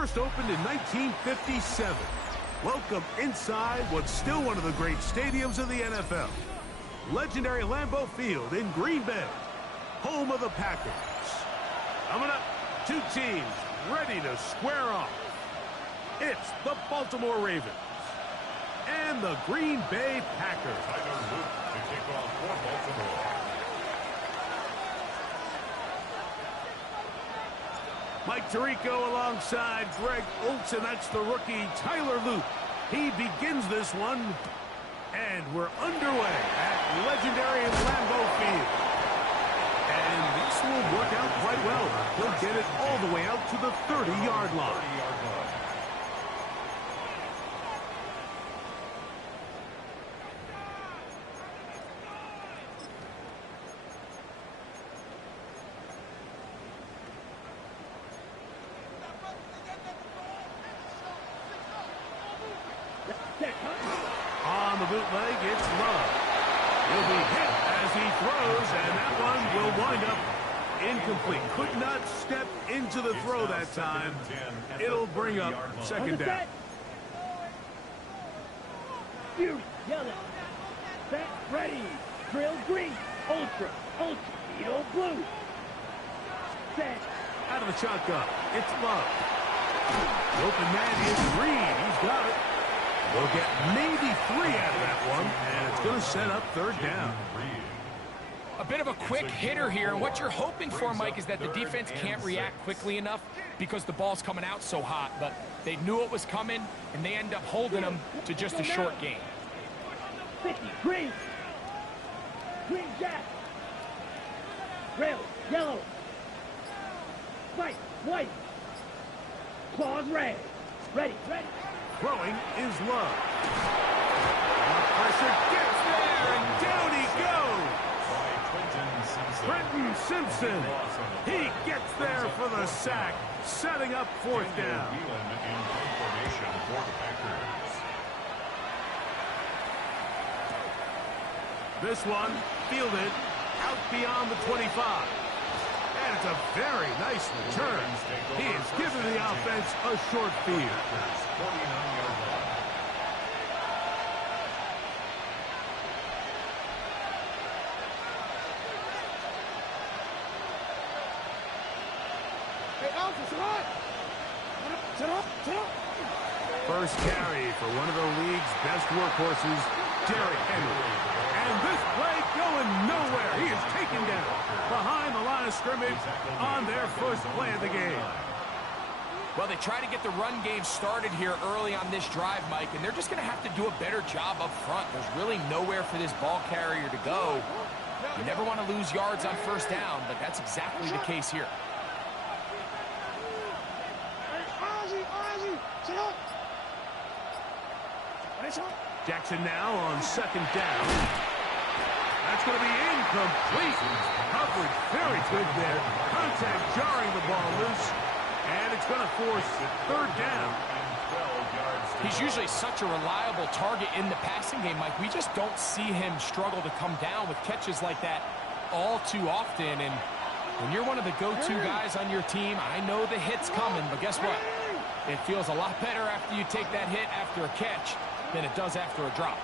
first opened in 1957. Welcome inside what's still one of the great stadiums of the NFL. Legendary Lambeau Field in Green Bay, home of the Packers. Coming up, two teams ready to square off. It's the Baltimore Ravens and the Green Bay Packers. To kick off for Baltimore. Mike Tirico alongside Greg Olsen. That's the rookie Tyler Luke. He begins this one, and we're underway at legendary Lambeau Field. And this will work out quite well. He'll get it all the way out to the 30-yard line. On the bootleg, it's Love. He'll be hit as he throws, and that one will wind up incomplete. Could not step into the throw that time. It'll bring up second down. Fury, yellow. Set, ready. Drill green. Ultra. Speedo blue. Set. Out of the shotgun, it's Love. The open man is Reed. He's got it. We'll get maybe 3 out of that one, and it's going to set up third down. A bit of a quick hitter here, and what you're hoping for, Mike, is that the defense can't react quickly enough because the ball's coming out so hot, but they knew it was coming, and they end up holding them to just a short gain. 50, green. Green jack. Rail, yellow. White. Claws red. Ready. Throwing is Love. Pressure gets there, and down he goes. Brenton Simpson. He gets there for the sack, setting up fourth down. This one fielded out beyond the 25. And it's a very nice return. He has given the offense a short field. First carry for one of the league's best workhorses, Derrick Henry. And this play going nowhere. He is taken down behind the line of scrimmage on their first play of the game. Well, they try to get the run game started here early on this drive, Mike, and they're just going to have to do a better job up front. There's really nowhere for this ball carrier to go. You never want to lose yards on first down, but that's exactly the case here. Jackson now on second down. That's going to be incomplete. Coverage very good there. Contact jarring the ball loose. And it's going to force third down. He's usually such a reliable target in the passing game, Mike. We just don't see him struggle to come down with catches like that all too often. And when you're one of the go-to guys on your team, I know the hit's coming, but guess what? It feels a lot better after you take that hit after a catch than it does after a drop.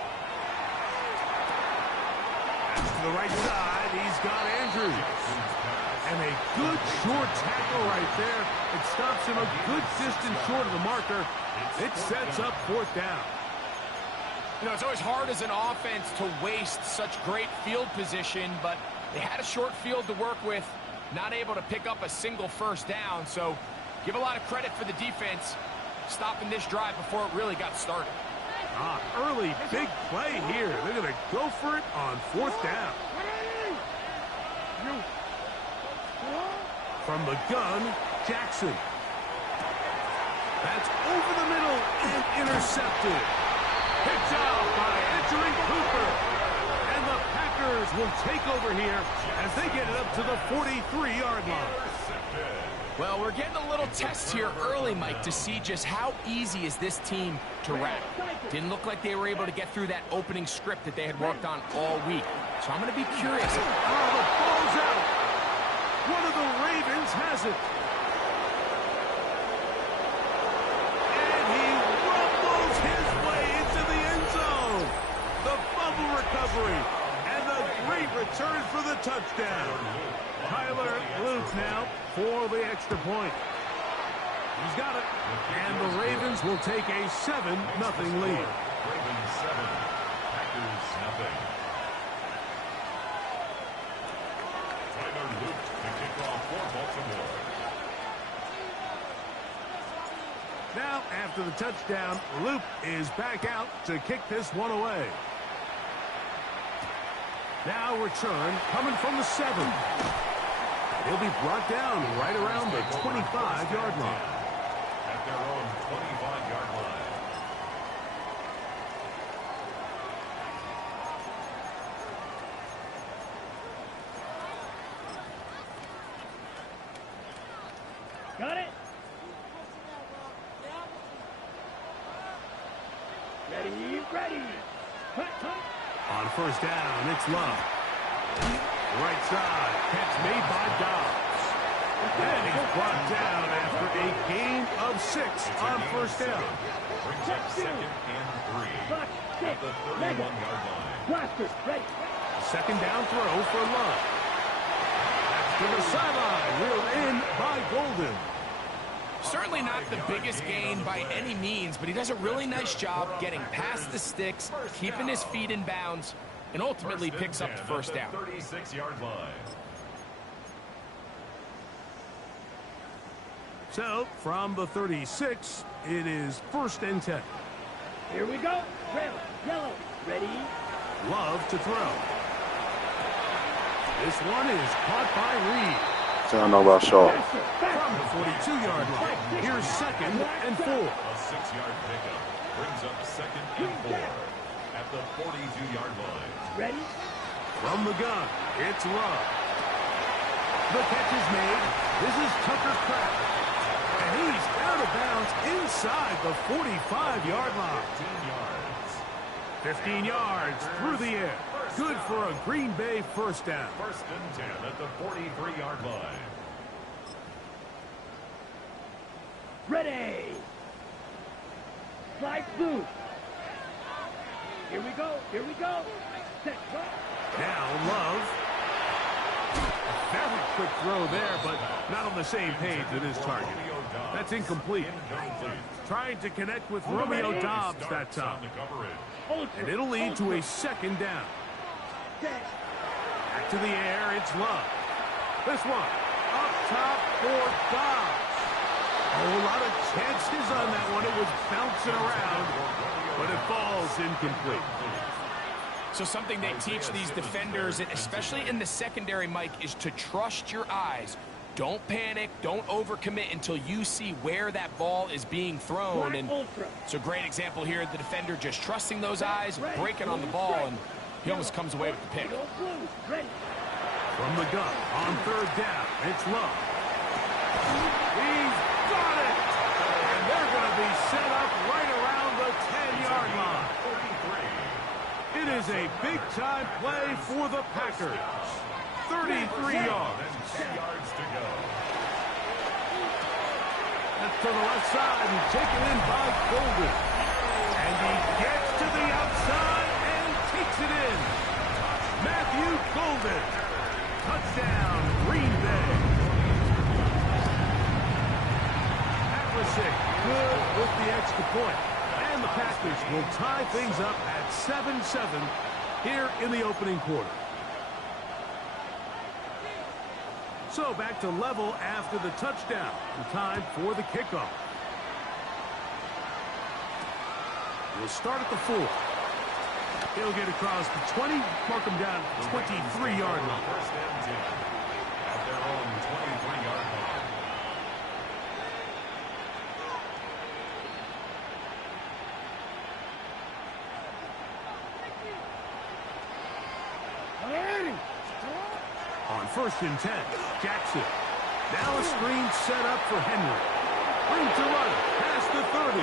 To the right side, he's got Andrews. And a good short tackle right there. It stops him a good distance short of the marker. It sets up fourth down. You know, it's always hard as an offense to waste such great field position, but they had a short field to work with, not able to pick up a single first down. So give a lot of credit for the defense stopping this drive before it really got started. Early big play here. They're going to go for it on fourth down. From the gun, Jackson. That's over the middle and intercepted. Picked off by Edgerrin Cooper. And the Packers will take over here as they get it up to the 43-yard line. Well, we're getting a little test here early, Mike, to see just how easy is this team to wrap. Didn't look like they were able to get through that opening script that they had worked on all week. So I'm going to be curious. The ball's out. One of the Ravens has it. delivery. And the great return for the touchdown. Tyler Luke now for the extra point. He's got it. And the Ravens will take a 7-0 lead. Ravens 7, Packers nothing. Tyler Luke to kick off for Baltimore. Now, after the touchdown, Luke is back out to kick this one away. Now return coming from the 7. He'll be brought down right around the 25-yard line. At their own 25-yard line. Got it? Ready, ready. Cut, cut. On first down, it's Love. Right side, catch made by Dobbs. And he's brought down after a gain of 6 on first down. Brings up 2nd and 3. Clock, At 6. the 31-yard line. Blaster, ready. Second down throw for Love. That's to the sideline, reeled in by Golden. Certainly not the biggest gain by any means, but he does a really nice job getting past the sticks, keeping his feet in bounds, and ultimately picks up the first down. 36-yard line. So, from the 36, it is 1st and 10. Here we go. Red, yellow, ready. Love to throw. This one is caught by Reed. I don't know about Shaw. Faster, From faster. the 42-yard line, here's 2nd and 4. A 6-yard pickup brings up 2nd and 4 at the 42-yard line. Ready. From the gun, it's Love. The catch is made. This is Tucker Kraft. And he's out of bounds inside the 45-yard line. 15 yards. 15 yards through the air. Good for a Green Bay first down. 1st and 10 at the 43-yard line. Ready. Slide through. Here we go. Here we go. Set. Go. Now Love. A very quick throw there, but not on the same page with his target. That's incomplete. Trying to connect with Romeo Dobbs that time. Hold And it'll lead to a 2nd down. set. Back to the air, it's Love. This one, up top for Dobbs. A lot of chances on that one. It was bouncing around, but it falls incomplete. So something they teach these defenders, especially in the secondary, Mike, is to trust your eyes. Don't panic. Don't overcommit until you see where that ball is being thrown. And Ultra. it's a great example here of the defender just trusting those eyes, breaking on the ball, and he almost comes away with the pick. Yellow, blue. Ready. From the gun, on 3rd down, it's Love. He's got it! And they're going to be set up right around the 10-yard line. It is a big-time play for the Packers. 33 yards. 10 yards to go. That's to the left side and taken in by Golden. And he gets to the outside and takes it in. Matthew Golden. Touchdown, Green Bay. Havlicek good with the extra point. And the Packers will tie things up at 7-7 here in the opening quarter. So back to level after the touchdown. And time for the kickoff. We'll start at the 4. He'll get across the 20, mark him down at the 23-yard line. 1st and 10 at their own 23-yard line. On 1st and 10, Jackson. Now a screen set up for Henry. Room to run past the 30.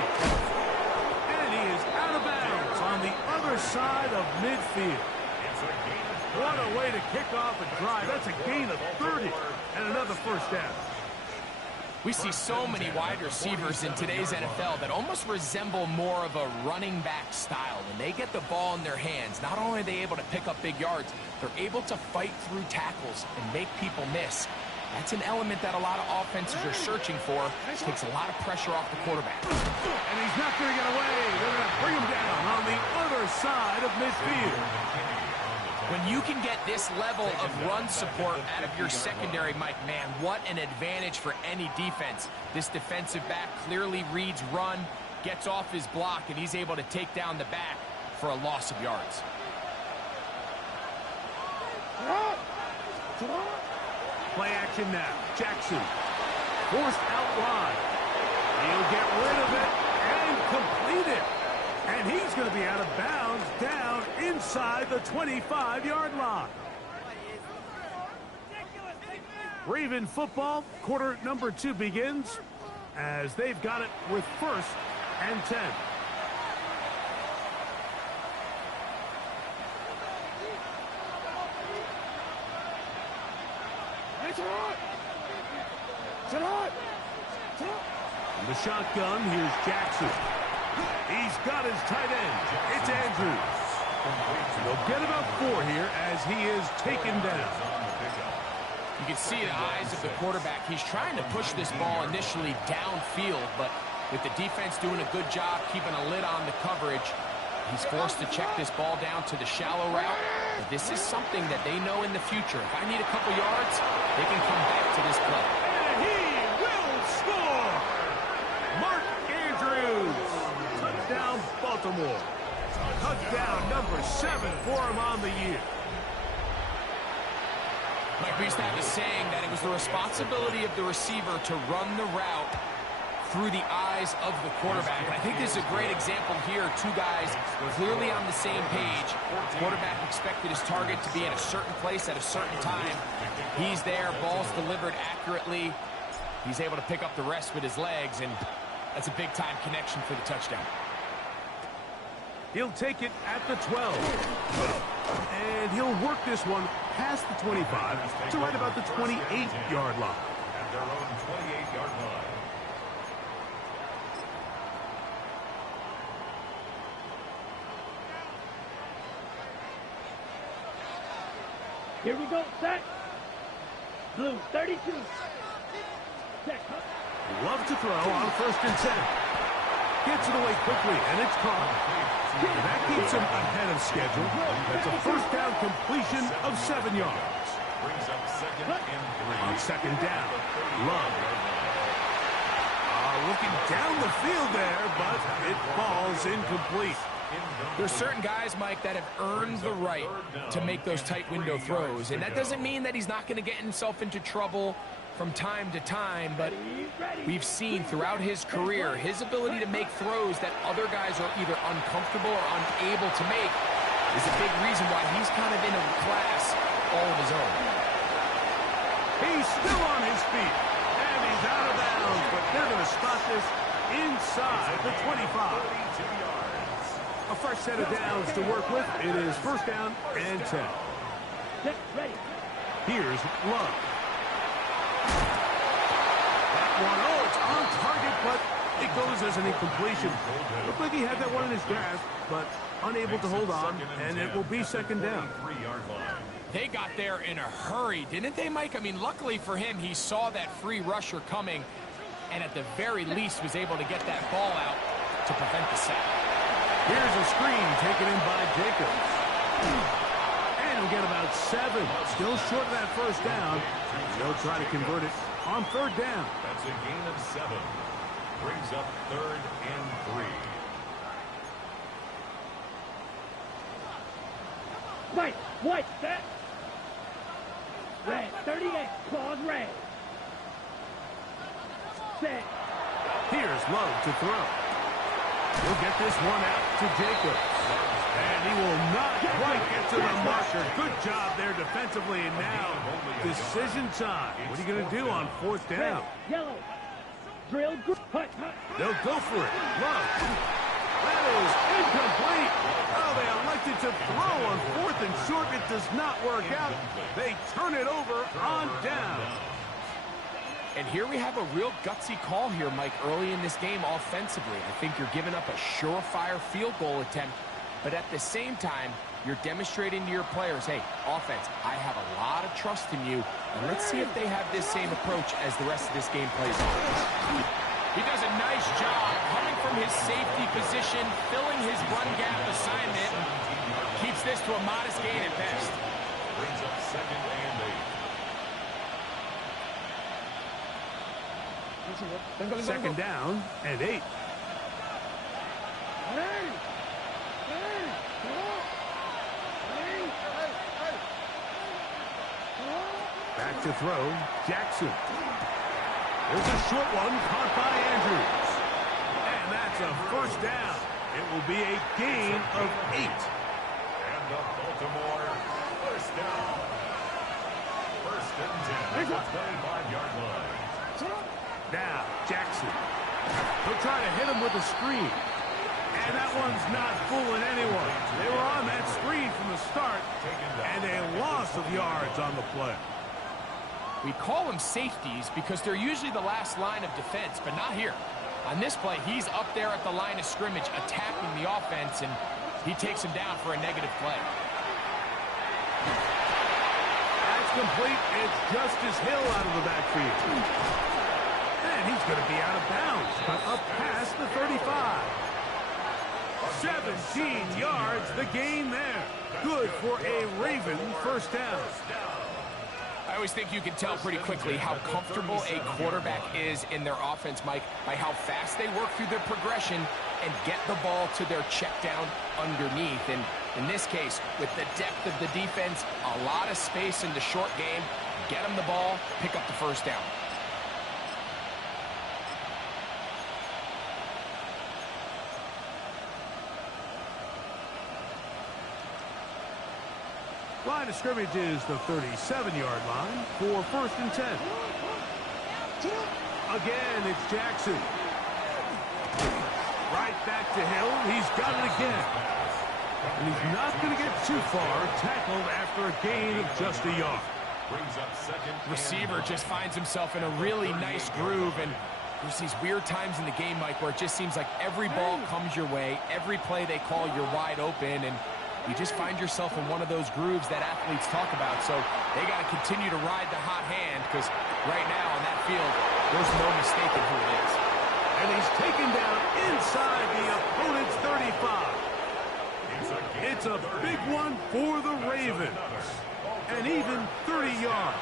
And he is out of bounds on the other side of midfield. What a way to kick off a drive. That's a gain of 30 and another first down. We see so many wide receivers in today's NFL that almost resemble more of a running back style. When they get the ball in their hands, not only are they able to pick up big yards, they're able to fight through tackles and make people miss. That's an element that a lot of offenses are searching for. It takes a lot of pressure off the quarterback. And he's not going to get away. They're going to bring him down on the other side of midfield. When you can get this level of run support out of your secondary, Mike, man, what an advantage for any defense. This defensive back clearly reads run, gets off his block, and he's able to take down the back for a loss of yards. Play action now. Jackson forced out wide. He'll get rid of it and complete it. And he's going to be out of bounds down inside the 25-yard line. Raven football, quarter number 2 begins as they've got it with 1st and 10. In the shotgun, here's Jackson. He's got his tight end. It's Andrews. They'll get about 4 here as he is taken down. You can see the eyes of the quarterback. He's trying to push this ball initially downfield, but with the defense doing a good job keeping a lid on the coverage, he's forced to check this ball down to the shallow route. But this is something that they know in the future. If I need a couple yards, they can come back to this play. And he will score! Mark Andrews. Touchdown, Baltimore. Touchdown number 7 for him on the year. Mike, we used to have a saying that it was the responsibility of the receiver to run the route through the eyes of the quarterback. And I think this is a great example here. 2 guys clearly on the same page. Quarterback expected his target to be in a certain place at a certain time. He's there, ball's delivered accurately. He's able to pick up the rest with his legs, and that's a big-time connection for the touchdown. He'll take it at the 12. And he'll work this one past the 25 to right about the 28-yard line. At their own 28-yard line. Here we go, set. Blue, 32. Set, Love to throw on 1st and 10. Gets it away quickly, and it's caught. That keeps him ahead of schedule. That's a 1st down completion of 7 yards. Brings up 2nd and 3. On 2nd down, Love. Looking down the field there, but it falls incomplete. There's certain guys, Mike, that have earned the right to make those tight window throws. And that doesn't mean that he's not going to get himself into trouble from time to time, but we've seen throughout his career his ability to make throws that other guys are either uncomfortable or unable to make is a big reason why he's kind of in a class all of his own. He's still on his feet, and he's out of bounds, but they're going to spot this inside the 25. A fresh set of downs to work with. It is 1st down and 10. Here's Love. That one, it's on target, but it goes as an incompletion. Looked like he had that one in his grasp, but unable to hold on, and it will be 2nd down. They got there in a hurry, didn't they, Mike? I mean, luckily for him, he saw that free rusher coming, and at the very least was able to get that ball out to prevent the sack. Here's a screen taken in by Jacobs. And he'll get about 7. Still short of that 1st down. They'll try to convert it on 3rd down. That's a gain of 7. Brings up 3rd and 3. White, set. Red, 38, claws red. Set. Here's Love to throw. He'll get this one out to Jacobs. And he will not quite get to the marker. Good job there defensively. And now, decision time. What are you going to do on 4th down? Yellow. Drill. They'll go for it. Love. That is incomplete. Oh, they elected to throw on 4th and short. It does not work out. They turn it over on down. And here we have a real gutsy call here, Mike, early in this game offensively. I think you're giving up a surefire field goal attempt, but at the same time, you're demonstrating to your players, hey, offense, I have a lot of trust in you, and let's see if they have this same approach as the rest of this game plays out. He does a nice job coming from his safety position, filling his run gap assignment. Keeps this to a modest gain at best. Brings up 2nd and 8. Second down and 8. Back to throw, Jackson. There's a short one caught by Andrews. And that's a first down. It will be a gain of 8. And the Baltimore first down. 1st and 10 at the 25-yard line. Now, Jackson. He'll try to hit him with a screen. And that one's not fooling anyone. They were on that screen from the start, and a loss of yards on the play. We call them safeties because they're usually the last line of defense, but not here. On this play, he's up there at the line of scrimmage attacking the offense, and he takes him down for a negative play. That's complete. It's Justice Hill out of the backfield. And he's going to be out of bounds, but up past the 35. 17 yards, the gain there. Good for a Raven first down. I always think you can tell pretty quickly how comfortable a quarterback is in their offense, Mike, by how fast they work through their progression and get the ball to their check down underneath. And in this case, with the depth of the defense, a lot of space in the short game, get them the ball, pick up the first down. Line of scrimmage is the 37-yard line for 1st and 10. Again, it's Jackson. Right back to Hill. He's got it again. And he's not going to get too far. Tackled after a gain of just a yard. Brings up 2nd. Receiver just finds himself in a really nice groove, and there's these weird times in the game, Mike, where it just seems like every ball comes your way, every play they call, you're wide open, and you just find yourself in one of those grooves that athletes talk about. So they got to continue to ride the hot hand, because right now on that field, there's no mistaking who it is. And he's taken down inside the opponent's 35. It's a big one for the Ravens. And even 30 yards.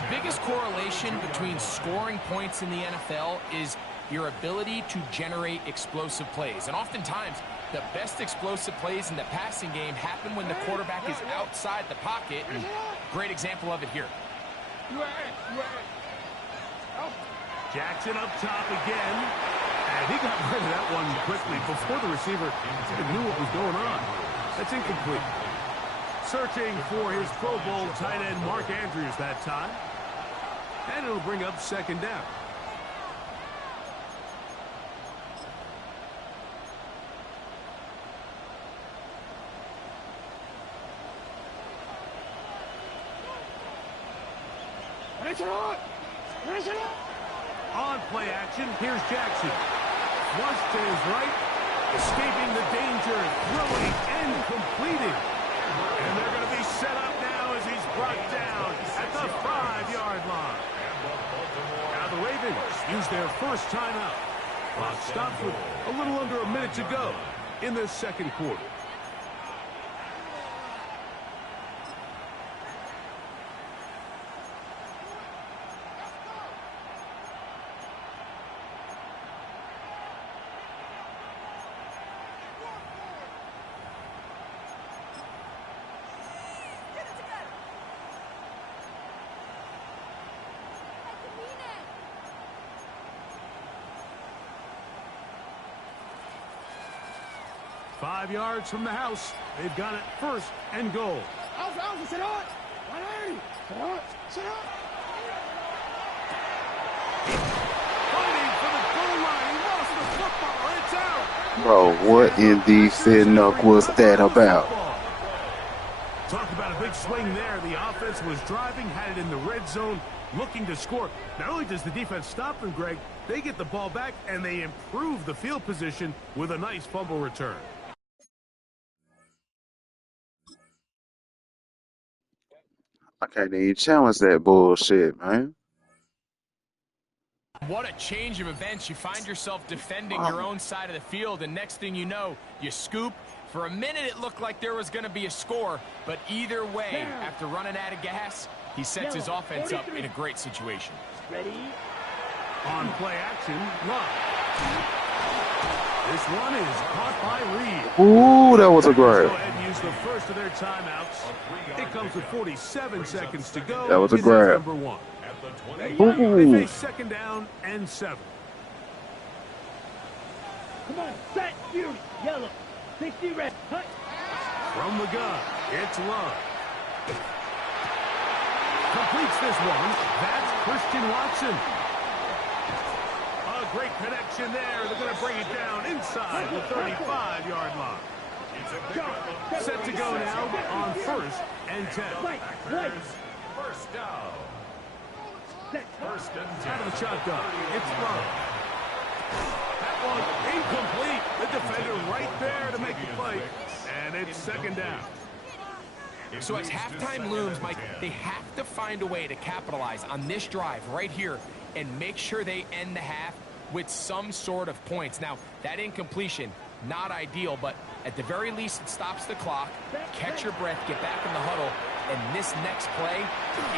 The biggest correlation between scoring points in the NFL is your ability to generate explosive plays. And oftentimes, the best explosive plays in the passing game happen when the quarterback is outside the pocket. And great example of it here. Jackson up top again. And he got rid of that one quickly before the receiver knew what was going on. That's incomplete. Searching for his Pro Bowl tight end Mark Andrews that time. And it'll bring up 2nd down. On play action, here's Jackson. Once to his right, escaping the danger, throwing and completing. And they're going to be set up now as he's brought down at the 5-yard line. Now the Ravens use their first timeout. Clock stops with a little under a minute to go in the 2nd quarter. Five yards from the house. They've got it 1st and goal. Fighting for the goal line. He lost the football. It's out. Bro, what in the Finnock was that about? Talk about a big swing there. The offense was driving, had it in the red zone. looking to score. Not only does the defense stop them, Greg, they get the ball back and they improve the field position with a nice fumble return. I can't even challenge that bullshit, man. What a change of events. You find yourself defending your own side of the field, and next thing you know, you scoop. For a minute, it looked like there was going to be a score, but either way, after running out of gas, he sets his offense up in a great situation. Ready? On play action, Love. This one is caught by Reed. Ooh, that was a grab. Go ahead and use the first of their timeouts. It comes with 47 seconds to go. That was a This is grab. number 1. They Ooh. face second down and 7. Come on, set, you, yellow, 60 red, hut. From the gun, it's Love. Completes this one. That's Christian Watson. A great connection there. They're going to bring it down inside the 35-yard line. Set to go now on 1st and 10. First down. First and 10. Out of the shotgun, it's Love. That one incomplete. The defender right there to make the play. And it's second down. So as halftime looms, Mike, they have to find a way to capitalize on this drive right here and make sure they end the half with some sort of points. Now, that incompletion, not ideal, but at the very least, it stops the clock. Catch your breath, get back in the huddle, and this next play,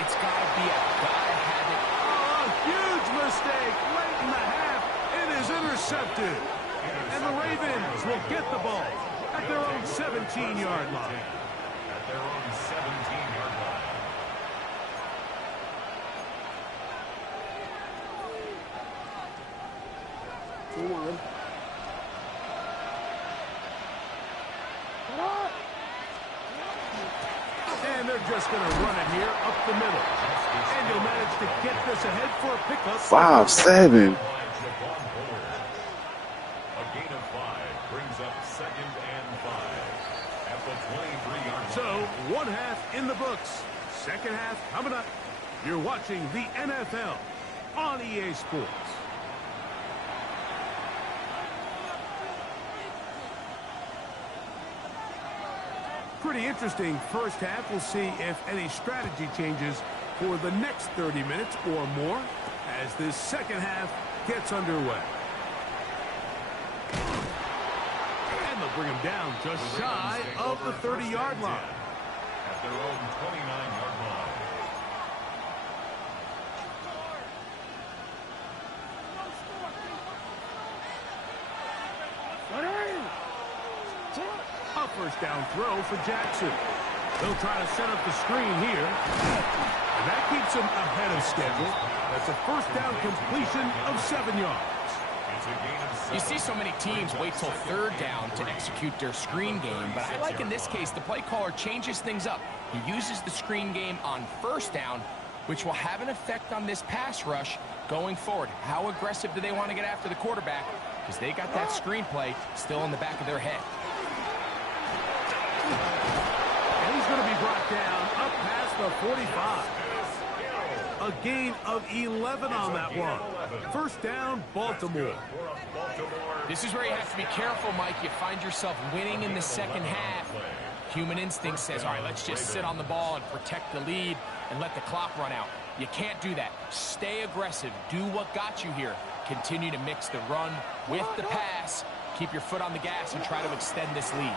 it's got to be a gotta have it. Oh, a huge mistake late in the half. It is intercepted. And the Ravens will get the ball at their own 17-yard line. At their own 17-yard line. And they're just going to run it here up the middle. And he'll manage to get this ahead for a pickup. 5-7. A gain of 5 brings up second and 5 at the 23-yard line. So, one half in the books. Second half coming up. You're watching the NFL on EA Sports. Pretty interesting first half. We'll see if any strategy changes for the next 30 minutes or more as this second half gets underway. And they'll bring him down just shy of the 30-yard line. At their own 29-yard line. A first down throw for Jackson. They'll try to set up the screen here. And that keeps him ahead of schedule. That's a first down completion of 7 yards. You see so many teams wait till third down to execute their screen game, but I like in this case the play caller changes things up. He uses the screen game on first down, which will have an effect on this pass rush going forward. How aggressive do they want to get after the quarterback? Because they got that screenplay still in the back of their head. And he's going to be brought down up past the 45. A gain of 11 on that one. First down, Baltimore. This is where you have to be careful, Mike. You find yourself winning in the second half. Human instinct says, all right, let's just sit on the ball and protect the lead and let the clock run out. You can't do that. Stay aggressive. Do what got you here. Continue to mix the run with the pass. Keep your foot on the gas and try to extend this lead.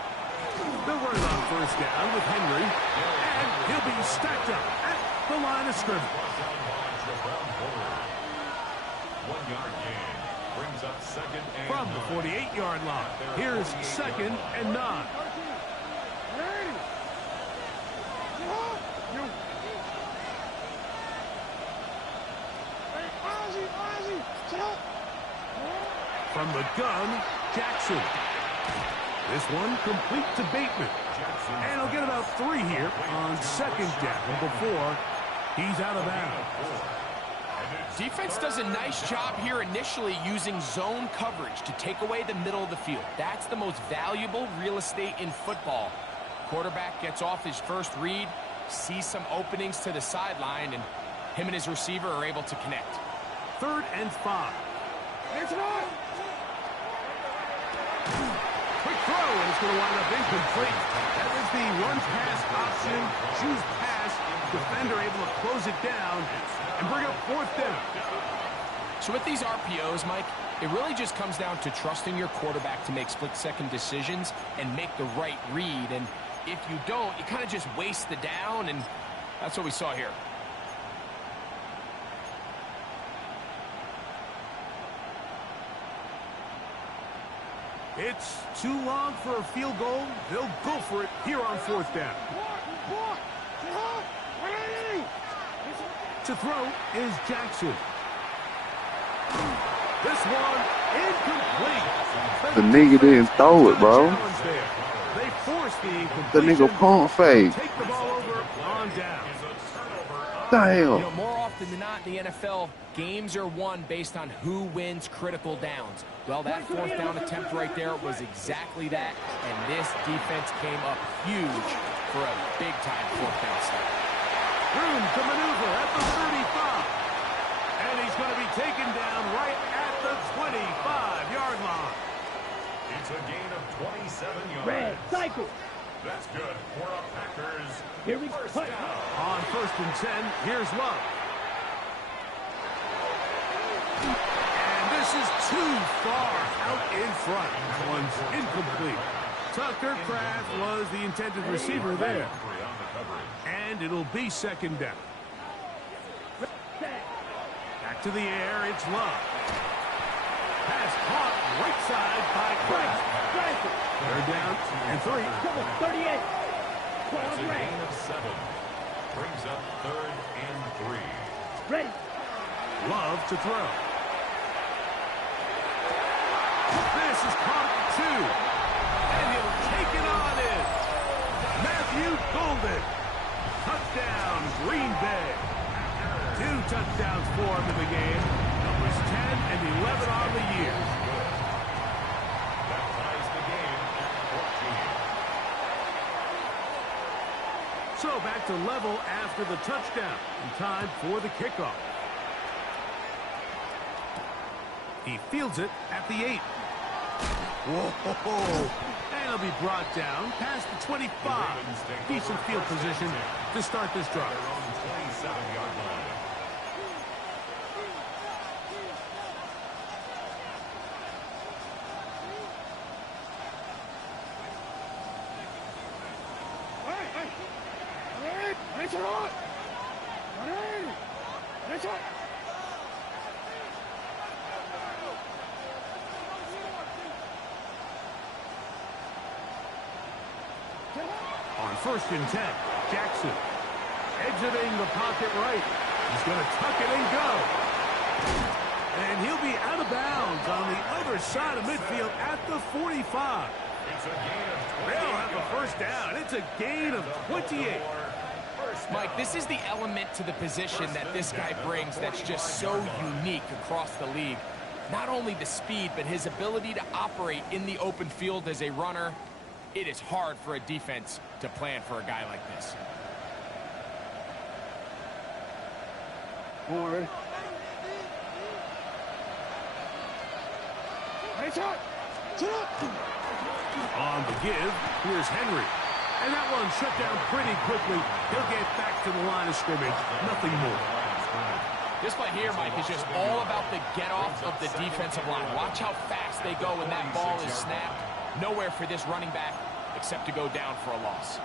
They'll run it on first down with Henry. And he'll be stacked up at the line of scrimmage. 1 yard gain brings up second and From the 48-yard line, here's second and 9. From the gun, Jackson. This one complete to Bateman. And he'll get about 3 here on second down before he's out of bounds. Defense does a nice job here initially using zone coverage to take away the middle of the field. That's the most valuable real estate in football. Quarterback gets off his first read, sees some openings to the sideline, and Him and his receiver are able to connect. 3rd and 5. It's on. Quick throw, and it's going to wind up incomplete. That was the run-pass option. Choose pass. Defender able to close it down and bring up 4th down. So with these RPOs, Mike, it really just comes down to trusting your quarterback to make split-second decisions and make the right read. And if you don't, you kind of just waste the down, and that's what we saw here. It's too long for a field goal. They'll go for it here on 4th down. To throw is Jackson. This one incomplete. The nigga didn't throw it, bro. They force the incompletion. The nigga pump fake. Take the ball over on down. Damn. You know, more often than not in the NFL, games are won based on who wins critical downs. Well, that 4th down attempt right there was exactly that, and this defense came up huge for a big-time 4th down stop. Room to maneuver at the 35. And he's going to be taken down right at the 25-yard line. It's a gain of 27 yards. Red cycle. That's good for a Packers. Here we go. First down. On 1st and 10, here's Love. And this is too far out in front. That one's incomplete. Tucker Kraft was the intended receiver there. On the coverage. And it'll be 2nd down. Back to the air, it's Love. Pass caught right side by Kraft. 3rd down and 3. 38. That's a gain of 7. Brings up 3rd and 3. Ready. Love to throw. This is caught at 2. And he'll take it on in. Matthew Golden. Touchdown, Green Bay. 2 touchdowns for him in the game. Numbers 10 and 11 on the year. That ties the game at 14. So back to level after the touchdown. And time for the kickoff. He fields it at the 8. Whoa! And he'll be brought down past the 25. Decent field position to start this drive. Their own 27-yard line. On 1st and 10, Jackson exiting the pocket right. He's going to tuck it and go. And he'll be out of bounds on the other side of midfield at the 45. It's a gain of 28. They'll have a 1st down. It's a gain of 28. Mike, this is the element to the position that this guy brings that's just so unique across the league. Not only the speed, but his ability to operate in the open field as a runner. It is hard for a defense to plan for a guy like this. Forward. On the give, here's Henry. And that one shut down pretty quickly. He'll get back to the line of scrimmage. Nothing more. This play here, Mike, is just all about the get-off of the defensive line. Watch how fast they go when that ball is snapped. Nowhere for this running back except to go down for a loss.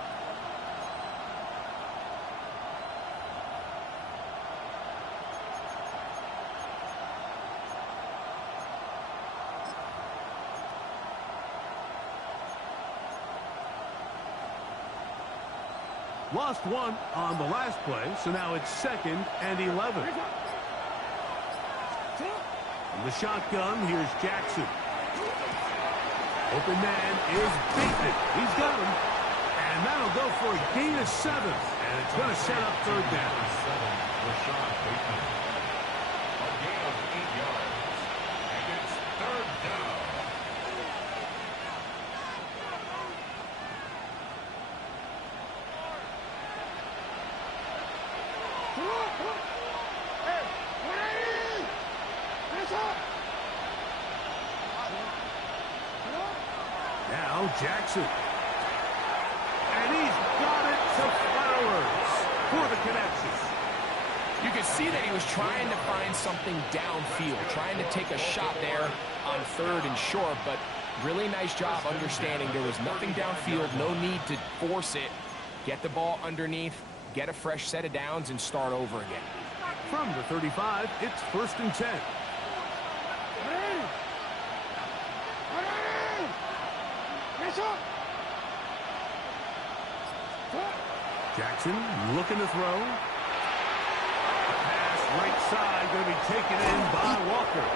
Lost one on the last play, so now it's 2nd and 11. From the shotgun, here's Jackson. Open man is Bateman. He's got him. And that'll go for a gain of 7. And it's going to set up 3rd down. Rashad Bateman. A gain of 8 yards. And it's 3rd down. Now Jackson. And he's got it to Flowers for the connection. You can see that he was trying to find something downfield, trying to take a shot there on 3rd and short, but really nice job understanding there was nothing downfield, no need to force it. Get the ball underneath, get a fresh set of downs, and start over again. From the 35, it's 1st and 10. Jackson looking to throw. Pass right side going to be taken in by Walker.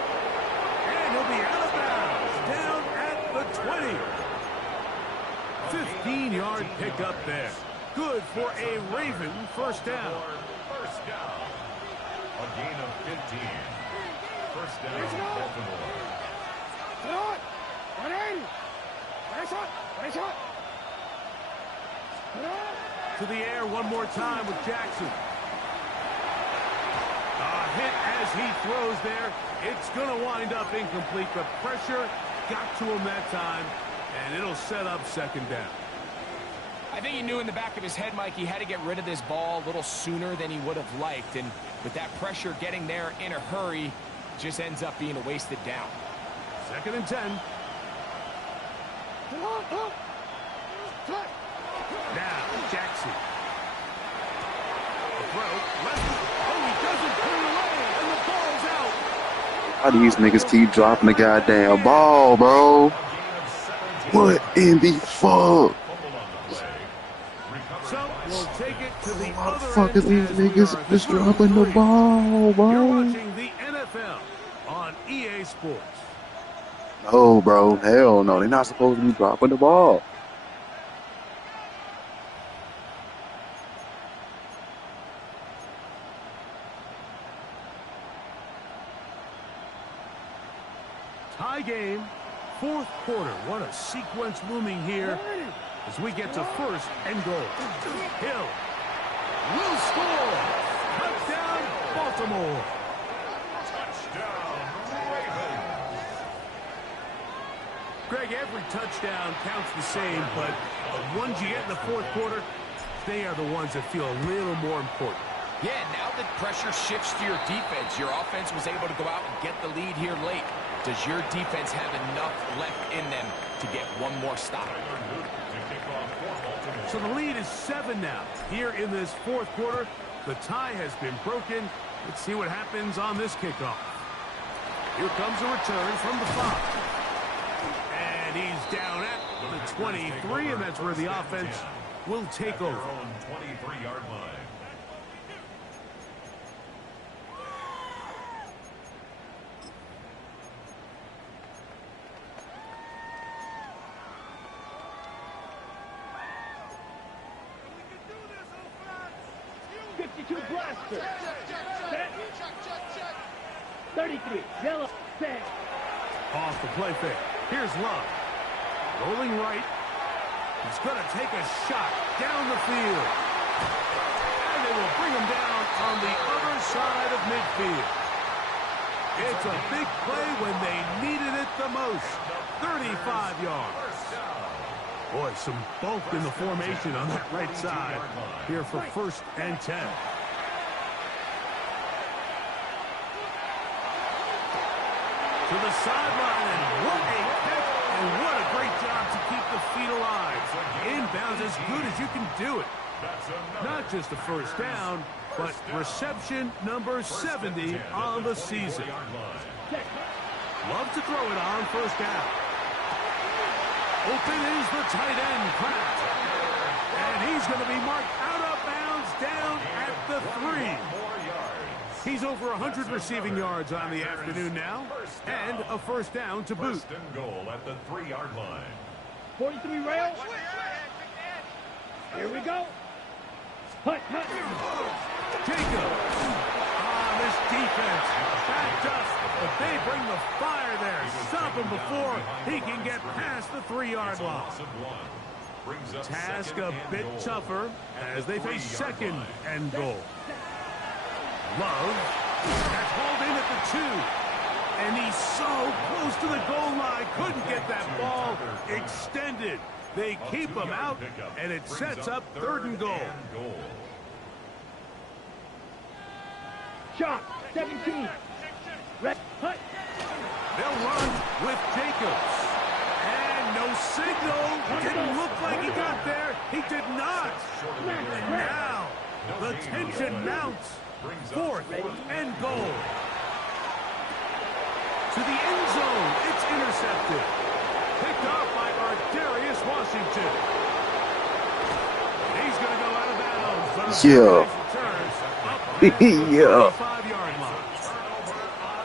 And he'll be out of bounds down at the 20. 15-yard pickup there. Good for a Raven first down. First down. A gain of 15. First down, Baltimore. To the air one more time with Jackson. A hit as he throws there. It's going to wind up incomplete. The pressure got to him that time, and it'll set up 2nd down. I think he knew in the back of his head, Mike, he had to get rid of this ball a little sooner than he would have liked. And with that pressure getting there in a hurry, just ends up being a wasted down. 2nd and 10. Now, Jackson. The throw. Oh, he doesn't put it away, and the ball's out. How these niggas keep dropping the goddamn ball, bro? What in the fuck? So, we'll take it to the How the other fuck is end these as we niggas are at just the dropping the 33. ball, You're bro? watching the NFL on EA Sports. No, bro. Hell no. They're not supposed to be dropping the ball. Tie game, 4th quarter. What a sequence looming here as we get to 1st and goal. Hill will score. Touchdown, Baltimore. Touchdown, Ravens. Greg, every touchdown counts the same, but the ones you get in the 4th quarter, they are the ones that feel a little more important. Yeah, now that pressure shifts to your defense, your offense was able to go out and get the lead here late. Does your defense have enough left in them to get one more stop? So the lead is 7 now. Here in this 4th quarter, the tie has been broken. Let's see what happens on this kickoff. Here comes a return from the 5. And he's down at the 23, and that's where the offense will take over. 23-yard line. Blaster. Set. 33. Yellow. Set. Off the play fake. Here's Love. Rolling right. He's going to take a shot down the field. And they will bring him down on the other side of midfield. It's a big play when they needed it the most. 35 yards. Boy, some bulk in the formation on that right side here for 1st and 10. To the sideline, and what a catch, and what a great job to keep the feet alive. Inbounds as good as you can do it. Not just a 1st down, but reception number 70 on the season. Love to throw it on 1st down. Open is the tight end, Pratt. And he's going to be marked out of bounds down at the 3. He's over 100 receiving yards on the afternoon now, and a 1st down to boot. 1st and goal at the 3-yard line. 43 rail. Here we go. Hut, hut. Jacob. This defense backed up, but they bring the fire there. Stop him before he can get past the 3-yard line. Task a bit tougher as they face 2nd and goal. Love. That's hauled in at the 2. And he's so close to the goal line. Couldn't get that ball extended. They keep him out, and it sets up 3rd and goal. Shot, 17. Red, hut. They'll run with Jacobs. And no signal. Didn't look like he got there. He did not. And now the tension mounts. 4th and goal. To the end zone. It's intercepted. Picked off by Darius Washington. He's going to go out of bounds. But Yeah. 5-yard line.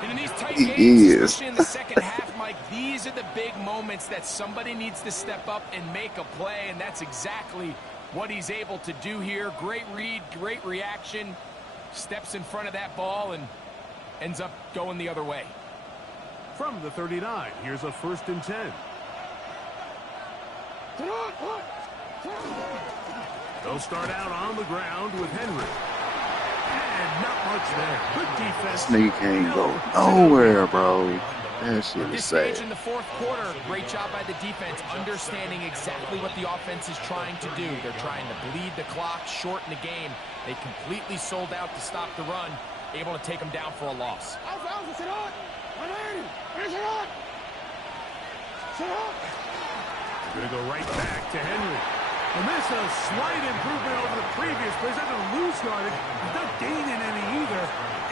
And in these tight games, especially in the second half, Mike, these are the big moments that somebody needs to step up and make a play, and that's exactly what he's able to do here. Great read, great reaction, steps in front of that ball and ends up going the other way. From the 39, here's a 1st and 10. They'll start out on the ground with Henry. And not much there. Good defense. This nigga can't go nowhere, bro. That shit is This stage sad. in the 4th quarter, great job by the defense, understanding exactly what the offense is trying to do. They're trying to bleed the clock, shorten the game. They completely sold out to stop the run, able to take them down for a loss. Going to go right back to Henry. And this is a slight improvement over the previous play. He's not going to lose yardage. He's not gaining any either.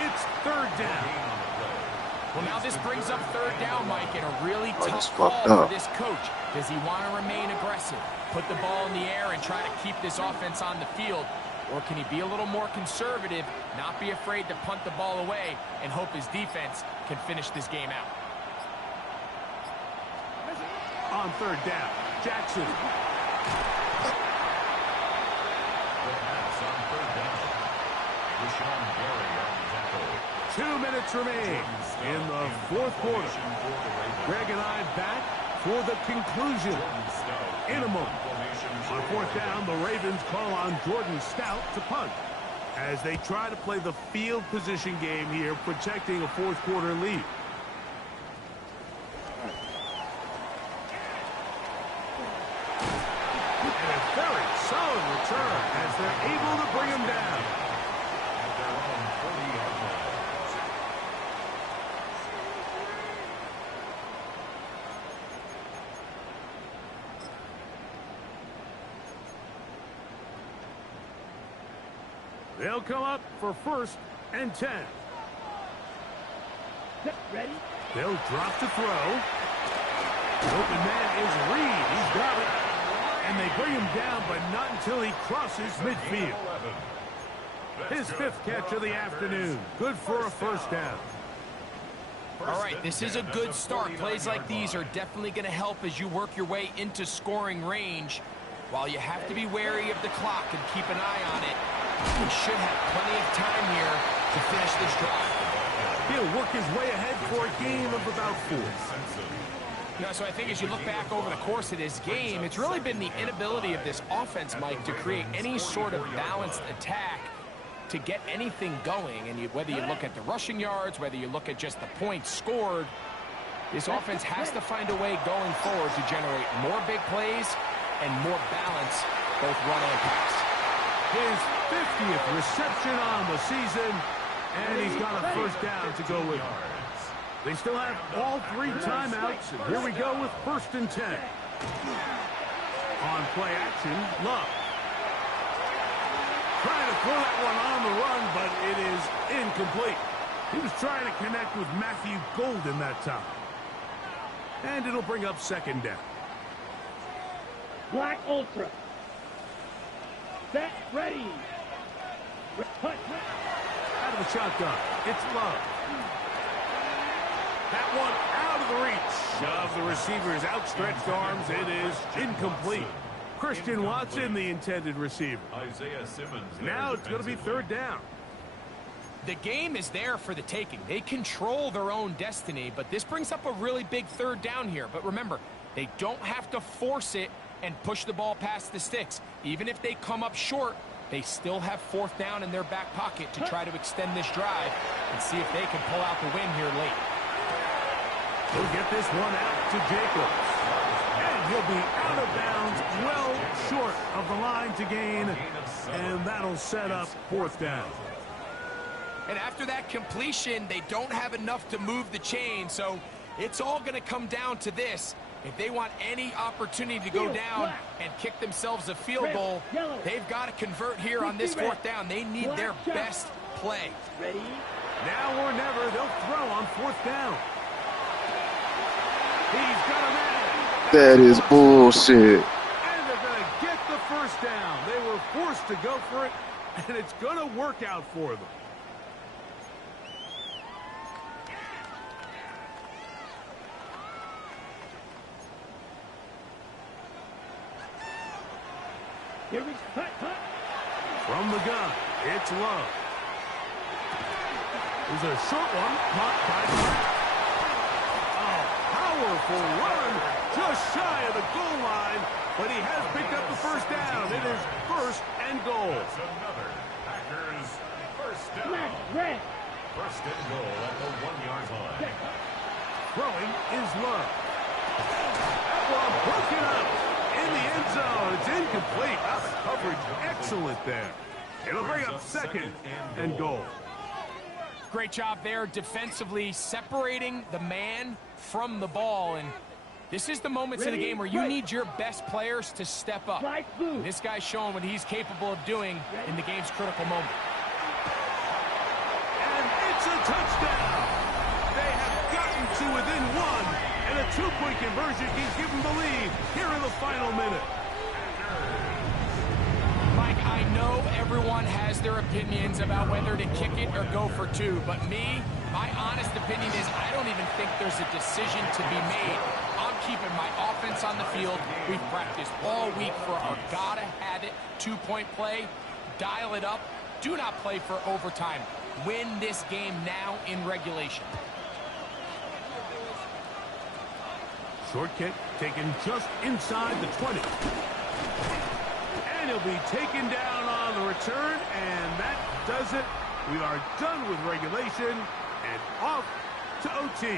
It's 3rd down. Well, now this brings up 3rd down, Mike, and a really tough just call fucked for up. this coach. Does he want to remain aggressive, put the ball in the air, and try to keep this offense on the field? Or can he be a little more conservative, not be afraid to punt the ball away, and hope his defense can finish this game out? On 3rd down, Jackson. Rashawn Gary on tackle. 2 minutes remain in the 4th quarter. Greg and I back for the conclusion. In a moment. On 4th down, the Ravens call on Jordan Stout to punt as they try to play the field position game here, protecting a 4th quarter lead. And a very solid return as they're able to bring him down. They'll come up for 1st and 10. Ready? They'll drop to throw. The open man is Reed. He's got it. And they bring him down, but not until he crosses midfield. His 5th catch of the afternoon. Good for a 1st down. All right, this is a good start. Plays like these are definitely going to help as you work your way into scoring range. While you have to be wary of the clock and keep an eye on it, he should have plenty of time here to finish this drive. He'll work his way ahead for a gain of about 4. You know, so I think as you look back over the course of this game, it's really been the inability of this offense, Mike, to create any sort of balanced attack to get anything going. And whether you look at the rushing yards, whether you look at just the points scored, this offense has to find a way going forward to generate more big plays and more balance, both run and pass. His 50th reception on the season, and he's got a 1st down to go with. They still have all 3 timeouts, and here we go with 1st and 10. On play action, Love. Trying to throw that one on the run, but it is incomplete. He was trying to connect with Matthew Golden that time. And it'll bring up 2nd down. Black Ultra. Set, ready. Out of the shotgun, it's Love. That one out of the reach of the receiver's outstretched arms. It is incomplete. Christian Watson, the intended receiver. Isaiah Simmons. Now it's going to be 3rd down. The game is there for the taking. They control their own destiny, but this brings up a really big 3rd down here. But remember, they don't have to force it and push the ball past the sticks. Even if they come up short, they still have 4th down in their back pocket to try to extend this drive and see if they can pull out the win here late. He'll get this one out to Jacobs. And he'll be out of bounds, well short of the line to gain. And that'll set up 4th down. And after that completion, they don't have enough to move the chain. So it's all going to come down to this. If they want any opportunity to go down and kick themselves a field goal, they've got to convert here on this 4th down. They need their best play. Ready? Now or never, they'll throw on 4th down. He's got a man. That is bullshit. And they're going to get the 1st down. They were forced to go for it, and it's going to work out for them. Here we go. From the gun, it's Love. There's a short one caught by Pratt. A powerful run just shy of the goal line, but he has picked up the 1st down. It is 1st and goal. That's another Packers 1st down. Red. 1st and goal at the 1-yard line. Throwing is Love. That one broken up in the end zone. It's incomplete. Coverage excellent there. It'll bring up 2nd and goal. Great job there defensively, separating the man from the ball. And this is the moments of the game where you need your best players to step up. And this guy's showing what he's capable of doing in the game's critical moment. And it's a touchdown. They have gotten to within 1, and a 2-point conversion can give them the lead here in the final minute. Mike, I know everyone has their opinions about whether to kick it or go for 2, but my honest opinion is I don't even think there's a decision to be made. I'm keeping my offense on the field. We've practiced all week for our gotta-have-it 2-point play. Dial it up. Do not play for overtime. Win this game now in regulation. Short kick taken just inside the 20. And he'll be taken down on the return, and that does it. We are done with regulation and off to OT.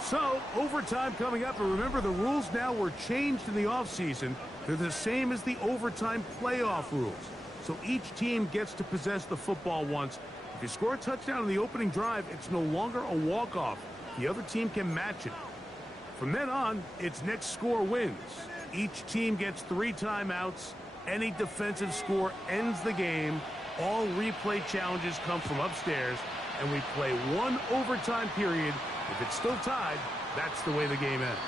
So, overtime coming up, and remember the rules now were changed in the offseason. They're the same as the overtime playoff rules. So each team gets to possess the football once. If you score a touchdown in the opening drive, it's no longer a walk-off. The other team can match it. From then on, it's next score wins. Each team gets 3 timeouts. Any defensive score ends the game. All replay challenges come from upstairs, and we play 1 overtime period. If it's still tied, that's the way the game ends.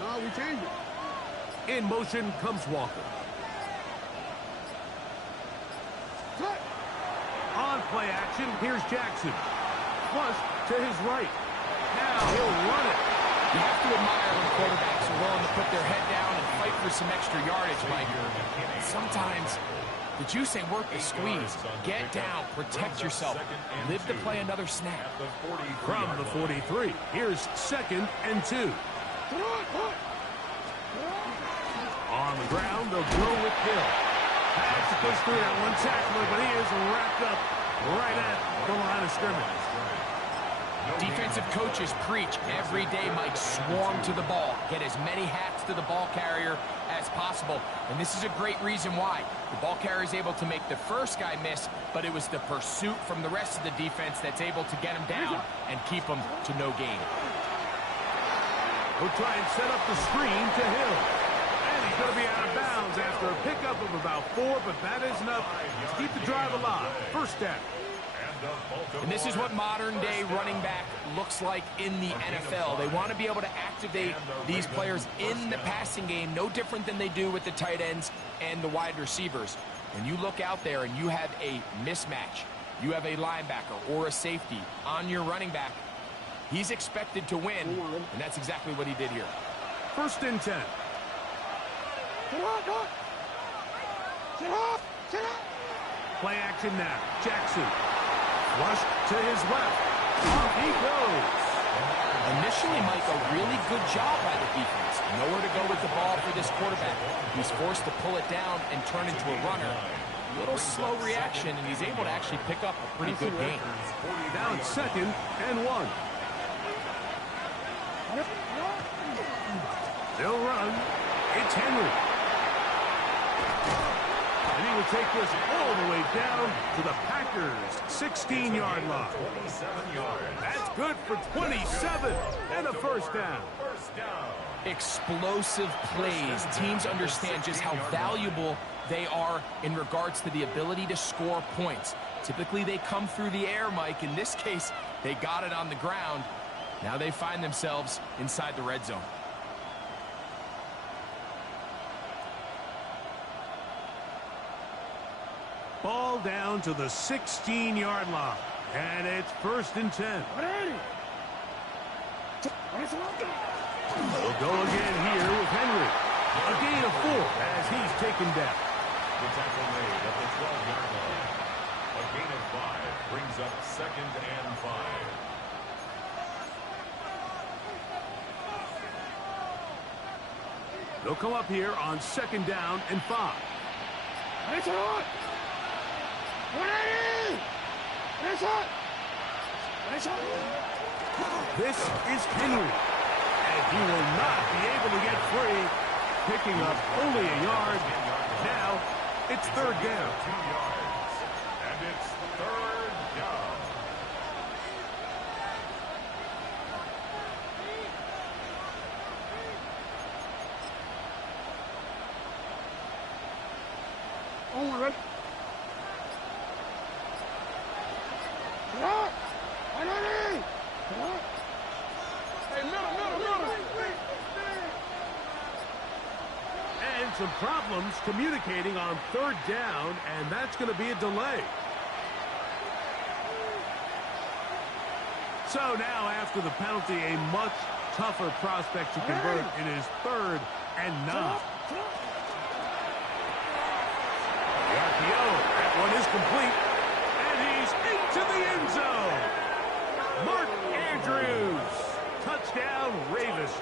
No, we changed it. In motion comes Walker. On play action, here's Jackson. Flush to his right. Now he'll run it. You have to admire when quarterbacks are willing to put their head down and fight for some extra yardage, Mike. Sometimes the juice ain't worth the squeeze. Get down, protect yourself, live to play another snap. From the 43, here's 2nd and 2. On the ground, they'll go with Hill. Has to push through that one tackler, but he is wrapped up right at the line of scrimmage. Defensive coaches preach every day, Mike, swarm to the ball. Get as many hats to the ball carrier as possible. And this is a great reason why. The ball carrier is able to make the first guy miss, but it was the pursuit from the rest of the defense that's able to get him down and keep him to no gain. He'll try and set up the screen to Hill. And he's going to be out of bounds after a pickup of about 4, but that is enough to keep the drive alive. 1st down. And this is what modern-day running back looks like in the NFL. They want to be able to activate these players in the passing game, no different than they do with the tight ends and the wide receivers. When you look out there and you have a mismatch, you have a linebacker or a safety on your running back, he's expected to win, and that's exactly what he did here. 1st and 10. Play action now. Jackson. Flush to his left. Off he goes. Initially, Mike, a really good job by the defense. Nowhere to go with the ball for this quarterback. He's forced to pull it down and turn into a runner. A little slow reaction, and he's able to actually pick up a pretty good gain. Down 2nd and 1. They'll run. It's Henry. And he will take this all the way down to the Packers' 16-yard line. 27 yards. That's good for 27 and a 1st down. Explosive plays. Teams understand just how valuable they are in regards to the ability to score points. Typically, they come through the air, Mike. In this case, they got it on the ground. Now they find themselves inside the red zone. Ball down to the 16-yard line. And it's 1st and 10. They'll go again here with Henry. A gain of 4 as he's taken down. The tackle made at the 12-yard line. A gain of 5 brings up 2nd and 5. They'll come up here on 2nd down and 5. This is Henry. And he will not be able to get free. Picking up only a yard. Now, it's 3rd down. 2 yards. And it's 3rd down. And some problems communicating on 3rd down, and that's going to be a delay. So now, after the penalty, a much tougher prospect to convert. It is 3rd and 9. The RPO, that one is complete, and he's into the end zone. Mark Andrews, touchdown Ravens.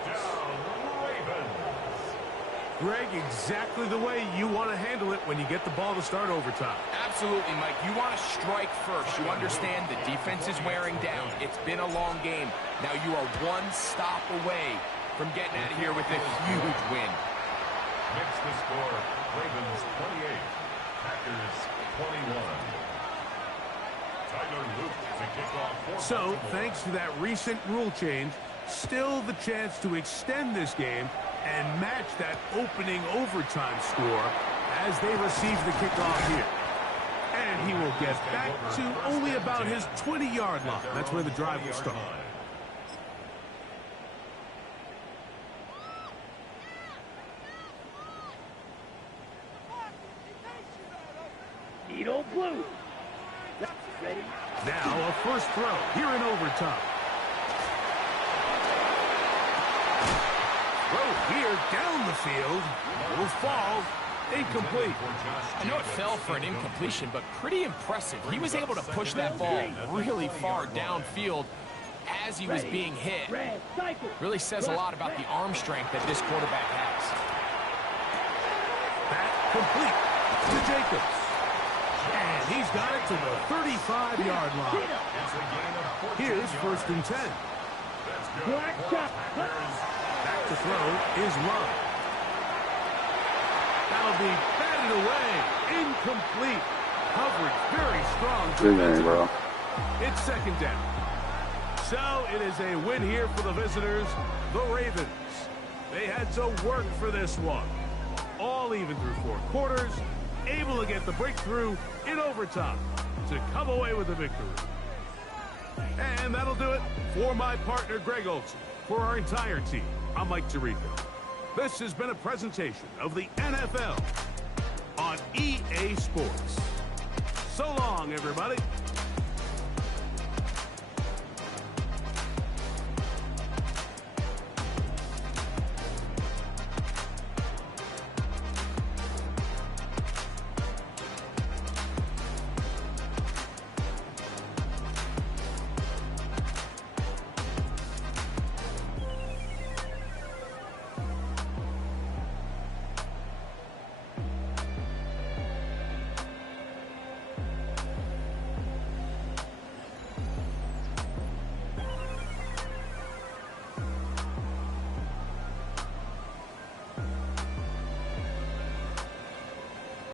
Greg, exactly the way you want to handle it when you get the ball to start overtime. Absolutely, Mike. You want to strike first. You understand the defense is wearing down. It's been a long game. Now you are one stop away from getting out of here with a huge win. Makes the score Ravens 28, Packers 21. Tyler Luke to kick off. So, thanks to that recent rule change, still the chance to extend this game and match that opening overtime score as they receive the kickoff here. And he will get back to only about his 20-yard line. That's where the drive will start. Needle blue. Ready? Now a first throw here in overtime. Throw here down the field. Will fall. Incomplete. I know it fell for an incompletion, but pretty impressive. He was able to push that ball really far downfield as he was being hit. Really says a lot about the arm strength that this quarterback has. That complete to Jacobs. And he's got it to the 35-yard line. Here's 1st and 10. Back to throw is Love. That'll be batted away. Incomplete. Coverage very strong. Good game, bro. It's 2nd down. So it is a win here for the visitors, the Ravens. They had to work for this one. All even through 4 quarters. Able to get the breakthrough in overtime to come away with a victory. And that'll do it for my partner, Greg Olsen. For our entire team, I'm Mike Tirico. This has been a presentation of the NFL on EA Sports. So long, everybody.